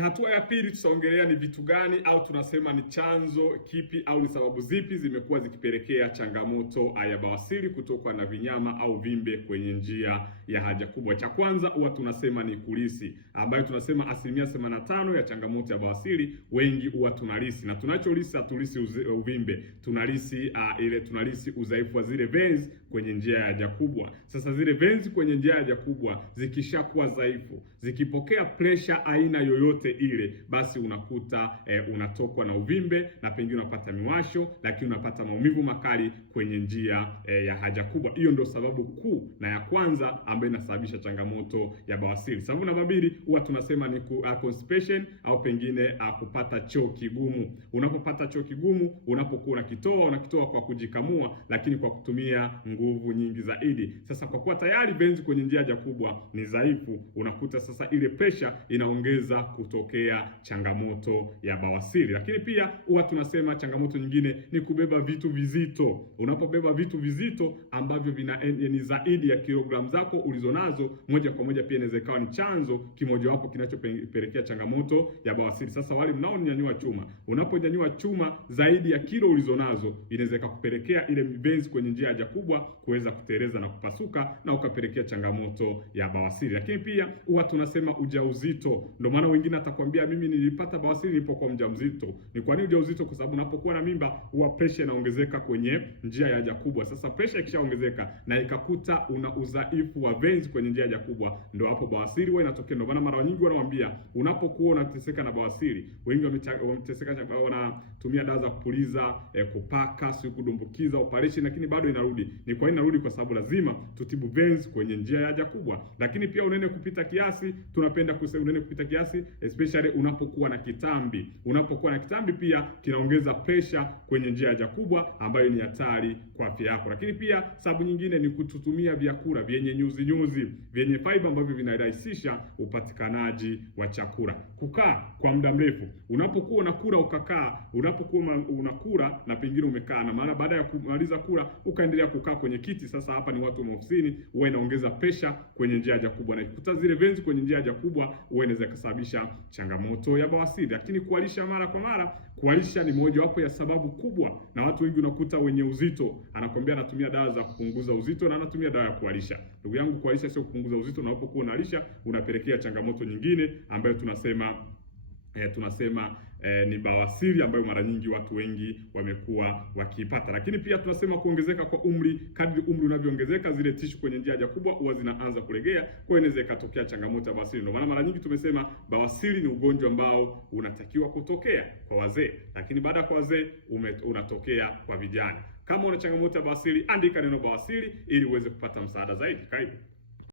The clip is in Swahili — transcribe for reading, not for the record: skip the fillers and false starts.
Hatua ya pili tutaongelea ni vitu gani au tunasema ni chanzo kipi au ni sababu zipi zimekuwa zikipelekea changamoto ya bawasiri kutokwa na vinyama au vimbe kwenye njia ya haja kubwa. Cha kwanza huwa tunasema ni kulisi, ambayo tunasema 85% ya changamoto ya bawasiri wengi huwa tunalisi, na tunacholisi hatulisi uvimbe, tunalisi tunalisi udhaifu wa zile veins kwenye njia ya haja kubwa. Sasa zile veins kwenye njia ya haja kubwa zikishakuwa dhaifu, zikipokea pressure aina yoyote ile, basi unakuta unatokwa na uvimbe na pengine unapata miwasho, lakini unapata maumivu makali kwenye njia ya haja kubwa. Hiyo ndio sababu kuu na ya kwanza ambayo inasababisha changamoto ya bawasiri. Sababu namba 2 huwa tunasema ni constipation au pengine kupata choo kigumu. Unapopata choo kigumu, unapokuwa unakitoa kwa kujikamua, lakini kwa kutumia nguvu nyingi zaidi. Sasa kwa kuwa tayari veins kwenye njia ya haja kubwa ni dhaifu, unakuta sasa ile pressure inaongeza kutokea changamoto ya bawasiri. Lakini pia huwa tunasema changamoto nyingine ni kubeba vitu vizito. Unapobeba vitu vizito ambavyo ni zaidi ya kilogramu zako ulizonazo, moja kwa moja pia inaweza ikawa ni chanzo kimojawapo kinachopelekea changamoto ya bawasiri. Sasa wale mnaonyanyua chuma, unaponyanyua chuma zaidi ya kilo ulizonazo, inaweza ikakupelekea ile veins kwenye njia ya haja kubwa kuweza kuteleza na kupasuka na ukapelekea changamoto ya bawasiri. Lakini pia huwa tunasema ujauzito. Ndio maana wengine atakwambia mimi nilipata bawasiri nilipokuwa mjamzito. Ni kwa nini ujauzito? Kwa sababu unapokuwa na mimba huwa pressure inaongezeka kwenye njia ya haja kubwa. Sasa pressure ikishaongezeka na ikakuta una udhaifu wa veins kwenye njia ya haja kubwa, ndio hapo bawasiri huwa inatokea. Ndio maana mara nyingi wanawaambia unapokuwa unateseka na bawasiri, wengi wameteseka wanatumia dawa za kupuliza, kupaka, si kudumbukiza, operation, lakini bado inarudi. Ni kwa nini inarudi? Kwa sababu lazima tutibu veins kwenye njia ya haja kubwa. Lakini pia unene kupita kiasi, tunapenda kusema unene kupita kiasi especially unapokuwa na kitambi. Unapokuwa na kitambi pia kinaongeza pressure kwenye njia ya haja kubwa, ambayo ni hatari kwa afya yako. Lakini pia sababu nyingine ni kututumia vyakula vyenye nyuzi vyenye fiber ambavyo vinarahisisha upatikanaji wa chakula. Kukaa kwa muda mrefu. Unapokuwa unakula ukakaa, unapokuwa unakula na pengine umekaa, na maana baada ya kumaliza kula ukaendelea kukaa kwenye kiti, sasa hapa ni watu wa ofisini, huwa inaongeza pressure kwenye njia ya haja kubwa, na ikuta zile veins kwenye njia ya haja kubwa huwa inaweza kusababisha changamoto ya bawasiri. Lakini kuharisha mara kwa mara, kuharisha ni moja wapo ya sababu kubwa, na watu wengi unakuta wenye uzito anakwambia anatumia dawa za kupunguza uzito na anatumia dawa ya kuharisha. Ndugu yangu, kuharisha sio kupunguza uzito, na unapokuwa unaharisha unapelekea changamoto nyingine ambayo tunasema ni bawasiri, ambayo mara nyingi watu wengi wamekuwa wakipata. Lakini pia tunasema kuongezeka kwa umri. Kadri umri unavyoongezeka, zile tishu kwenye njia ya haja kubwa huwa zinaanza kulegea, kwa inaweza ikatokea changamoto ya bawasiri. Ndio maana mara nyingi tumesema bawasiri ni ugonjwa ambao unatakiwa kutokea kwa wazee, lakini baada ya kwa wazee unatokea kwa vijana. Kama una changamoto ya bawasiri, andika neno bawasiri ili uweze kupata msaada zaidi. Karibu.